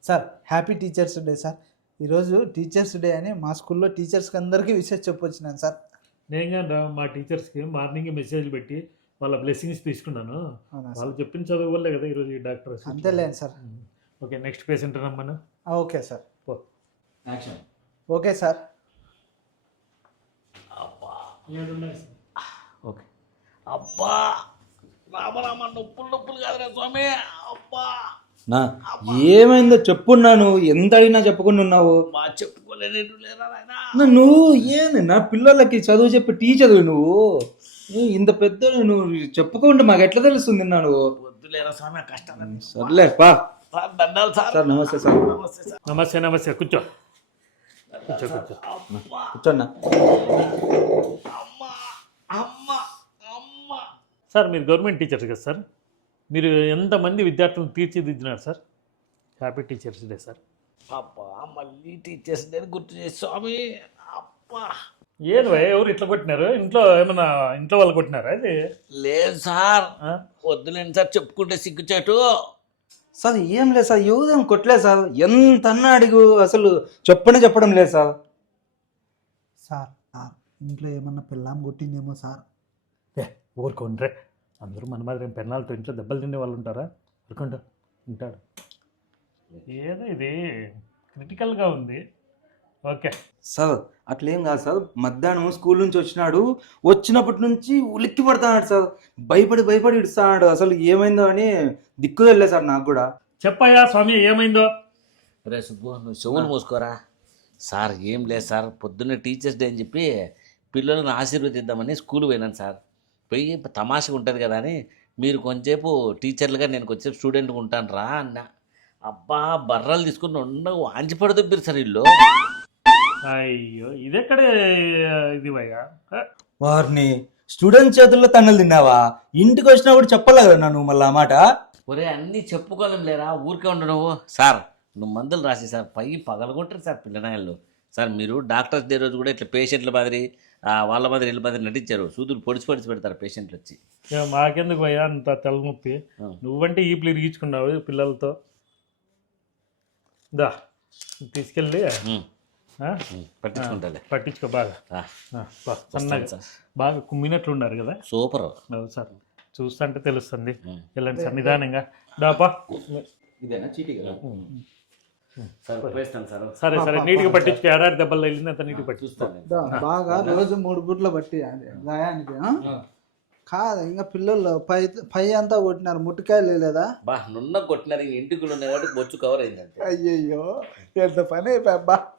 Sir happy teachers day sir. ఈరోజు teachers day అని మా స్కూల్లో టీచర్స్కి అందరికీ విషయం చెప్పొచ్చినాను సార్. నేను కదా మా టీచర్స్కి మార్నింగ్ మెసేజ్ పెట్టి వాళ్ళ బ్లెస్సింగ్స్ తీసుకున్నాను. అవునా సార్? వాళ్ళు చెప్పిన చదువు వల్లే కదా ఈరోజు ఈ డాక్టర్. అంతేలేండి సార్. ఓకే, నెక్స్ట్ పేషెంట్ రమ్మను. Okay sir. Action. Okay sir. Okay. అబ్బా రామ నొప్పులు కాదురా స్వామి. అబ్బా నా ఏమైందో చెప్పున్నాను, ఎంత అడిగినా చెప్పకుండా ఉన్నావు. మా చెప్పుకోలేనట్టు లేరా నాయనా. నువ్వు ఏంది నా పిల్లలకి చదువు చెప్పి టీచర్ నువ్వు ఇంత పెద్ద నువ్వు చెప్పుకుంటే మాకు ఎట్లా తెలుస్తుంది నువ్వు. వద్దులేరా స్వామి కష్టాలు. సర్లే పా సార్ దండాలు సార్. సార్ నమస్తే సార్. నమస్తే సార్. నమస్తే నమస్తే, కూర్చో కూర్చో. కూర్చోన్నా. అమ్మా అమ్మా అమ్మా. సార్ మీరు గవర్నమెంట్ టీచర్స్ కదా సార్, మీరు ఎంతమంది విద్యార్థులను తీర్చిదిద్దినారు sir? Happy teachers day sir. అబ్బా మళ్ళీ టీచర్స్ డే గుర్తు చేసి స్వామి. అబ్బా ఏది భయ్, ఎవరు ఇట్లా కొట్టినారు? ఇంట్లో ఏమన్నా ఇంట్లో వాళ్ళు కొట్టినారా? అది లేదు సార్, వద్దులేండి సార్, చెప్పుకుంటే సిగ్గుచేటు. సార్ ఏం లేదు సార్, ఎవరేం కొట్టలేదు సార్. ఎంత అన్నా అడుగు అసలు చెప్పడం లేదు సార్. సార్ ఇంట్లో ఏమన్నా పిల్లం కొట్టిందేమో సార్. ఊరుకోండ్రే, అందరూ మన మాదిరి పెన్నాలతో ఇంట్లో దెబ్బలు తినే వాళ్ళు ఉంటారా? ఊరుకుంటా ఉంటాడు. ఏదో ఇది క్రిటికల్గా ఉంది. ఓకే సార్ అట్లేం కాదు సార్, మధ్యాహ్నం స్కూల్ నుంచి వచ్చినప్పటి నుంచి ఉలిక్కి పడతాడు సార్. భయపడి ఇడుస్తాడు. అసలు ఏమైందో అని దిక్కు వెళ్ళే సార్ నాకు కూడా. చెప్పయ్యా స్వామి, ఏమైందో? రే సుబ్బు, నువ్వు చెవులు మూసుకోరా. సార్ ఏం లేదు సార్, పొద్దున్నే టీచర్స్ డే అని చెప్పి పిల్లలను ఆశీర్వదిద్దామని స్కూల్ పోయినాను సార్. పోయి తమాషగా ఉంటుంది కదా అని మీరు కొంచెంసేపు టీచర్లుగా నేను కొంచెంసేపు స్టూడెంట్గా ఉంటాను రా అన్న. అబ్బా బర్రాలు తీసుకుని ఉండవు వాంచిపడుతుంది సార్ ఇల్లు. అయ్యో ఇదెక్కడ ఇది భయ్యా? వారిని స్టూడెంట్ చేతుల్లో తన్నులు తిన్నావా? ఇంటికి వచ్చినప్పుడు చెప్పాలి కదా నువ్వు మళ్ళీ ఆ మాట. ఒరే అన్నీ చెప్పుకోలేం లేరా, ఊరికే ఉండు నువ్వు. సార్ నువ్వు మందులు రాసి సార్ పై పగలగొట్టరు సార్ పిల్లనాయలు. సార్ మీరు డాక్టర్స్ డే రోజు కూడా ఇట్లా పేషెంట్ల మాదిరి వాళ్ళ మాదిరి వీళ్ళ మాదిరి నటించారు. సూదులు పొడిచి పెడతారు పేషెంట్లు వచ్చి. మాకెందుకు భయ్యా అంత తలనొప్పి? నువ్వంటే ఈపులు ఇరిగించుకున్నావు పిల్లలతో. దా తీసుకెళ్ళి పట్టించుకుంటా. పట్టించుకో బాగా. సన్నగా బాగా కుమ్మినట్లు ఉన్నారు కదా. సూపర్ సార్ చూస్తుంటే తెలుస్తుంది. వెళ్ళండి సార్ నిదానంగా. డాపా సరే సరే, నీట్గా పట్టించుకో. ఏడాది దెబ్బలు వెళ్ళింది అంత నీట్గా పట్టిస్తాను బాగా. రోజు 3 గుడ్లు బట్టి గాయానికి కాదు. ఇంకా పిల్లలు పై అంతా కొట్టినారు, ముట్టికాయలు లేదా బా నున్న కొట్టినారు. ఇంటికి ఉన్న బొచ్చు కవర్ అయిందంటే అయ్యయ్యో ఎంత పని అయిపోయా.